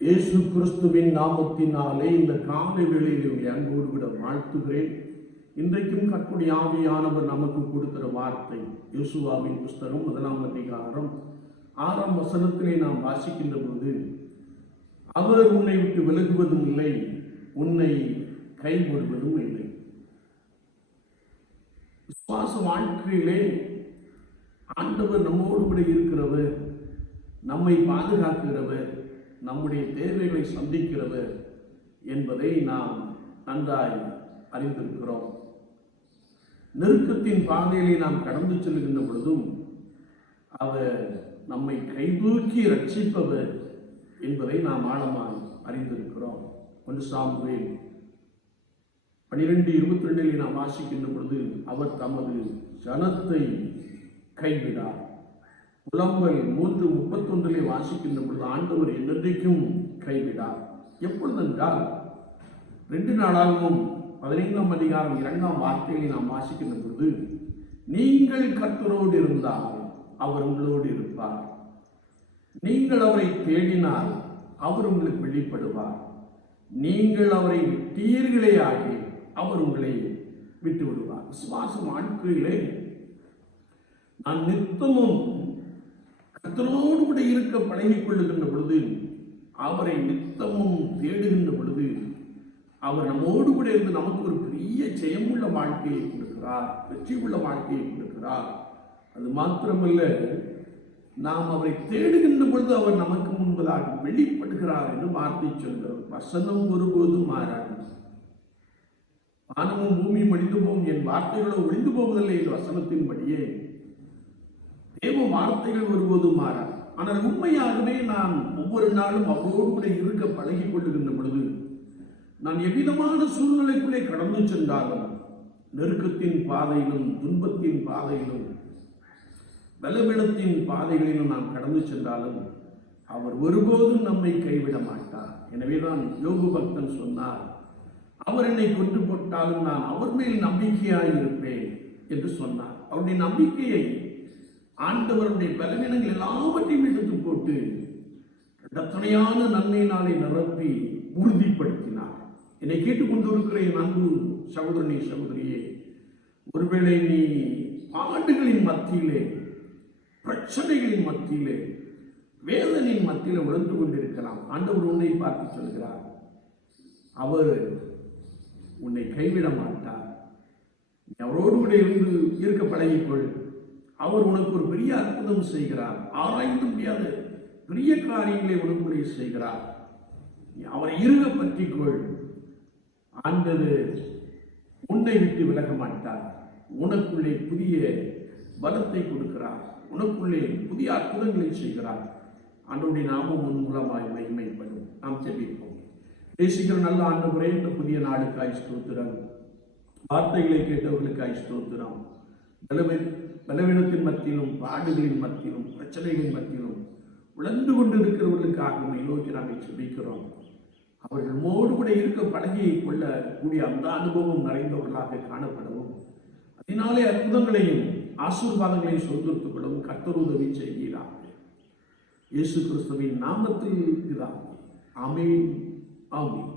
இயேசு கிறிஸ்துவின் நாமத்தினாலே இந்த காலை வேளையில் உங்களை அன்போடு விட வாழ்த்துகிறேன். இன்றைக்கும் கற்புடைய ஆவியானவர் நமக்கு கொடுக்கிற வார்த்தை யோசுவாவின் புஸ்தகம் முதலாம் அதிகாரம் ஆறாம் வசனத்திலே நாம் வாசிக்கின்ற போது அவர் உன்னை விட்டு விலகுவதும் இல்லை உன்னை கைவிடுவதும் இல்லை. விசுவாச வாழ்க்கையிலே ஆண்டவர் நம்மோடு கூட இருக்கிறவர் நம்மை பாதுகாக்கிறவர் நம்முடைய தேவைகளை சந்திக்கிறது என்பதை நாம் நன்றாய் அறிந்திருக்கிறோம். நெருக்கத்தின் பாதையிலே நாம் கடந்து செல்கின்ற பொழுதும் அவர் நம்மை கைதூக்கி ரட்சிப்பவர் என்பதை நாம் ஆழமாய் அறிந்திருக்கிறோம். ஒன்று பனிரெண்டு இருபத்தி ரெண்டில் நாம் வாசிக்கின்ற பொழுது அவர் தமது ஜனத்தை கைவிடார். புலம்பல் மூன்று முப்பத்தொன்றிலே வாசிக்கின்ற பொழுது ஆண்டவர் என்றைக்கும் கைவிடார் எப்பொழுதென்றால் ரெண்டு நாளாகவும் பதினைந்தாம் அதிகாரம் இரண்டாம் வார்த்தைகளை நாம் வாசிக்கின்ற பொழுது நீங்கள் கர்த்தரோடு இருந்தால் அவர் உங்களோடு இருப்பார். நீங்கள் அவரை தேடினால் அவர் உங்களுக்கு வெளிப்படுவார். நீங்கள் அவரை விட்டீர்களே ஆகி அவர் உங்களை விட்டு விடுவார் விசுவாசம் ஆட்களிலே நான் நித்தமும் கத்தரோடு கூட இருக்க பழகிக் கொள்ளுகின்ற பொழுது அவரை நித்தமும் தேடுகின்ற பொழுது அவர் நம்மோடு கூட இருந்து நமக்கு ஒரு பெரிய ஜெயமுள்ள வாழ்க்கையை கொடுக்கிறார் வெற்றி உள்ள வாழ்க்கையை கொடுக்கிறார். அது மாத்திரமல்ல நாம் அவரை தேடுகின்ற பொழுது அவர் நமக்கு முன்பதாக வெளிப்படுகிறார் என்று வார்த்தை சொல்கிறார் வசனம் ஒருபோதும் மாறாது. வானமும் பூமியும் அழிந்து போகும் என் வார்த்தைகளோ ஒழிந்து போவதில்லை என்ற வசனத்தின்படியே வார்த்தைகள் ஒருபோதும் மாறாது ஆனால் உண்மையாகவே நான் ஒவ்வொரு நாளும் அவரோடு கூட இருக்க பழகிக் கொள்ளுகின்ற பொழுது நான் எவ்விதமான சூழ்நிலைக்குள்ளே கடந்து சென்றாலும் நெருக்கத்தின் பாதையிலும் துன்பத்தின் பாதையிலும் பலவீனத்தின் பாதைகளிலும் நாம் கடந்து சென்றாலும் அவர் ஒருபோதும் நம்மை கைவிட மாட்டார். எனவேதான் யோகு பக்தன் சொன்னார் அவர் என்னை கொன்று போட்டாலும் நான் அவர் மேல் நம்பிக்கையாய் இருப்பேன் என்று சொன்னார். அவருடைய நம்பிக்கையை ஆண்டவருடைய பலவீனங்கள் எல்லாவற்றையும் எடுத்து போட்டு துணையான நாளை நிரப்பி உறுதிப்படுத்தினார். என்னை கேட்டுக்கொண்டிருக்கிற என் அன்பு சகோதரனே சகோதரியே ஒருவேளை நீ பாண்டுகளின் மத்தியிலே பிரச்சனைகளின் மத்தியிலே வேதனையின் மத்தியிலே உழந்து கொண்டிருக்கலாம். ஆண்டவர் உன்னை பார்த்து சொல்கிறார் அவர் உன்னை கைவிட மாட்டார். அவரோடு கூட இருந்து இருக்க பழகிக்கொள். அவர் உனக்கு ஒரு பெரிய அற்புதம் செய்கிறார். ஆராய்ந்து முடியாது. பெரிய காரியங்களை உனக்குள்ளே செய்கிறார். அவரை இருக பற்றிக்கொள். ஆண்டது உன்னை விட்டு விலக மாட்டார். உனக்குள்ளே புதிய பலத்தை கொடுக்கிறார். உனக்குள்ளே புதிய அற்புதங்களை செய்கிறார். ஆண்டவருடைய நாமும் உன் மூலமாய் மகிமைப்படும். நாம் ஜெபிப்போம். தேசிக்கிற நல்ல ஆண்டு முறை இந்த புதிய நாளுக்காய் ஸ்தோத்திரம். வார்த்தைகளை கேட்டவர்களுக்காய் ஸ்தோத்திரம். பலவீன பலவீனத்தின் மத்தியிலும் பாடுகளின் மத்தியிலும் பிரச்சனைகளின் மத்தியிலும் உழந்து கொண்டிருக்கிறவர்களுக்காக உண்மை நோக்கி நாங்கள் செபிக்கிறோம் அவர்கள் மோடு கூட இருக்க பழகியை கொள்ளக்கூடிய அந்த அனுபவம் நிறைந்தவர்களாக காணப்படவும் அதனாலே அற்புதங்களையும் ஆசீர்வாதங்களையும் சொந்தெடுத்துக் கொள்ளவும் உதவி செய்கிறார் இயேசு கிறிஸ்துவின் நாமத்தில் இருக்கிறார் ஆமீன். ஆமீன்.